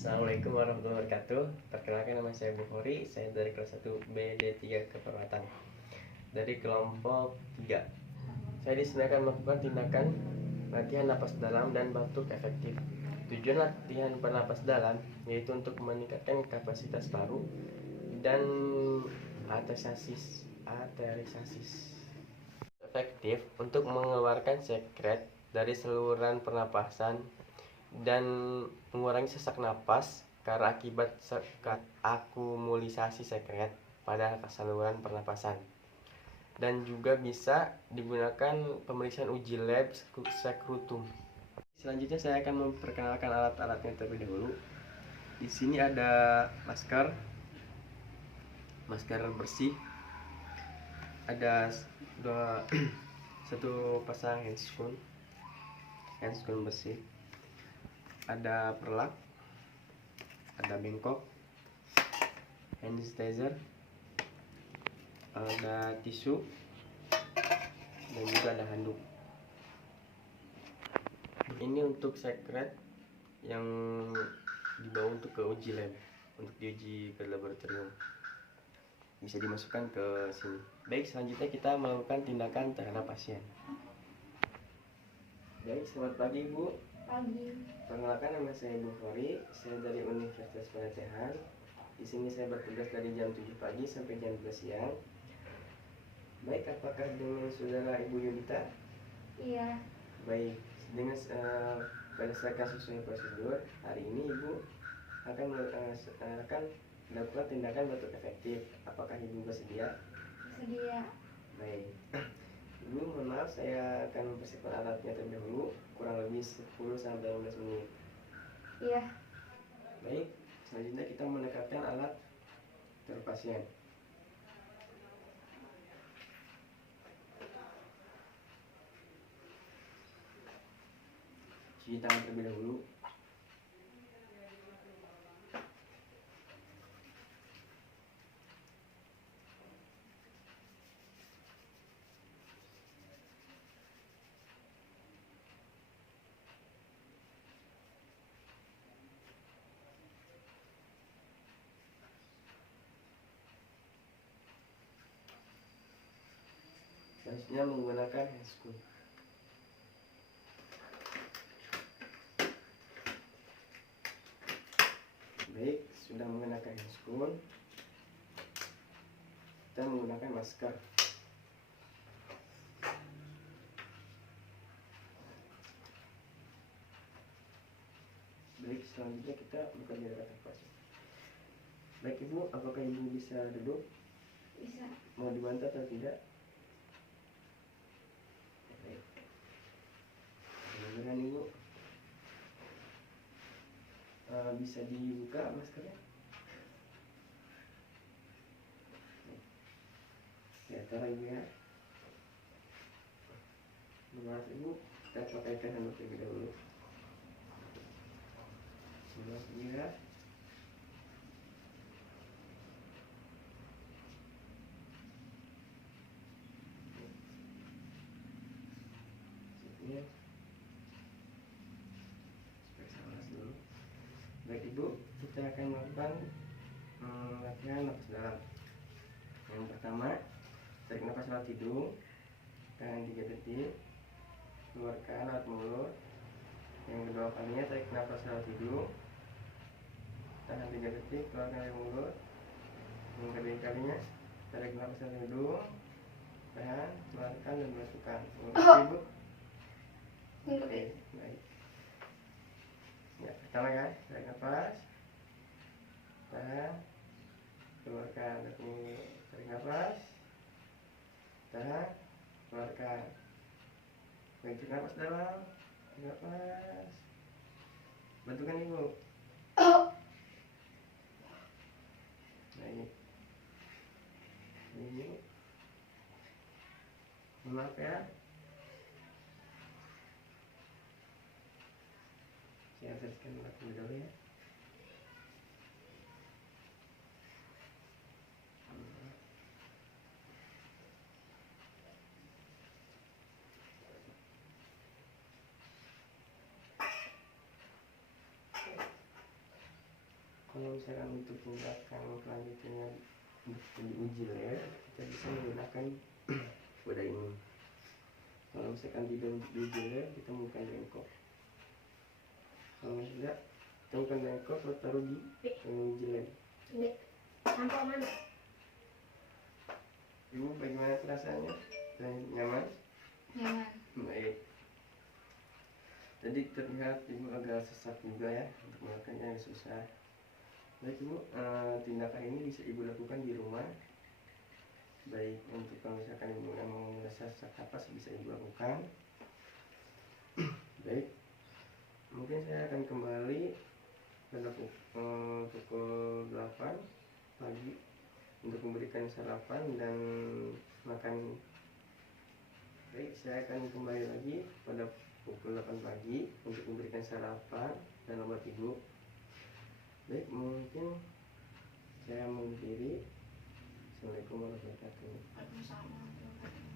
Assalamualaikum warahmatullahi wabarakatuh. Perkenalkan, nama saya Bukhari. Saya dari kelas 1 BD3 Keperawatan dari kelompok 3. Saya di sini akan melakukan tindakan latihan napas dalam dan batuk efektif. Tujuan latihan bernapas dalam yaitu untuk meningkatkan kapasitas paru dan aterisasi efektif untuk mengeluarkan sekret dari saluran pernapasan dan mengurangi sesak napas karena akibat akumulasi sekret pada saluran pernapasan. Dan juga bisa digunakan pemeriksaan uji lab sekrutum. Selanjutnya saya akan memperkenalkan alat-alatnya terlebih dahulu. Di sini ada masker bersih, ada satu pasang handscoon bersih, ada perlak, ada bengkok, hand sanitizer, ada tisu, dan juga ada handuk. Ini untuk sekret yang dibawa untuk ke uji lab, untuk diuji ke laboratorium. Bisa dimasukkan ke sini. Baik, selanjutnya kita melakukan tindakan terhadap pasien. Baik, selamat pagi Bu. Pagi. Perkenalkan, nama saya Bukhari. Saya dari Universitas Paracehan. Di sini saya bertugas dari jam 7 pagi sampai jam 12 siang. Baik, apakah dengan saudara Ibu Yulita? Iya. Baik, dengan berdasarkan sesuai prosedur, hari ini Ibu akan melakukan tindakan batuk efektif. Apakah Ibu bersedia? Bersedia. Baik. Ibu, mohon maaf, saya akan mempersiapkan alatnya terlebih dahulu, kurang lebih 10-15 menit. Iya. Baik, selanjutnya kita mendekatkan alat ke pasien. Cuci tangan terlebih dahulu. Selanjutnya menggunakan handscoon. Baik, sudah menggunakan handscoon, kita menggunakan masker. Baik, selanjutnya kita bekerja dengan pasien. Baik Ibu, apakah Ibu bisa duduk? Bisa. Mau dibantu atau tidak? Baik. Kemudian Ibu, bisa dibuka maskernya? Ya, taruh Ibu ya. Maaf Ibu, kita pakaikan handuk terlebih dahulu. Maaf ya. Ya. Dulu. Baik Ibu, kita akan melakukan latihan napas dalam. Yang pertama, tarik napas lewat hidung, tahan 3 detik, keluarkan lewat mulut. Yang kedua kalinya, tarik napas lewat hidung, tahan 3 detik, keluarkan lewat mulut. Yang ketiga kalinya, tarik napas lewat hidung, tahan, keluarkan dan masukkan. Ibu. Oke, baik. Ya, pertama ya, tarik nafas, tahan, keluarkan, tarik nafas, tahan, keluarkan. Tarik nafas dalam, tarik nafas, bantukan Ibu. Baik. Ini, maaf ya. Saya akseskan waktu dulu ya. kalau misalkan untuk tindakan selanjutnya untuk diuji lab, kita bisa menggunakan wadah ini. Kalau misalkan tidak diuji lab, kita menggunakan bengkok. Kalau tidak, kita menggunakan bengkok lalu taruh di uji lab. Sampo mana? Ibu bagaimana rasanya? Dan nyaman? Nyaman. Baik. Jadi terlihat ibu agak sesak juga ya, untuk melakukannya agak susah. Baik ibu, tindakan ini bisa ibu lakukan di rumah. Baik untuk kalau misalkan ibu yang merasa sesak napas bisa ibu lakukan. Baik, mungkin saya akan kembali pada pukul 8 pagi untuk memberikan sarapan dan makan. Baik, saya akan kembali lagi pada pukul 8 pagi untuk memberikan sarapan dan obat ibu. Baik, mungkin saya mengakhiri. Assalamualaikum warahmatullahi wabarakatuh. Waalaikumsalam warahmatullahi wabarakatuh.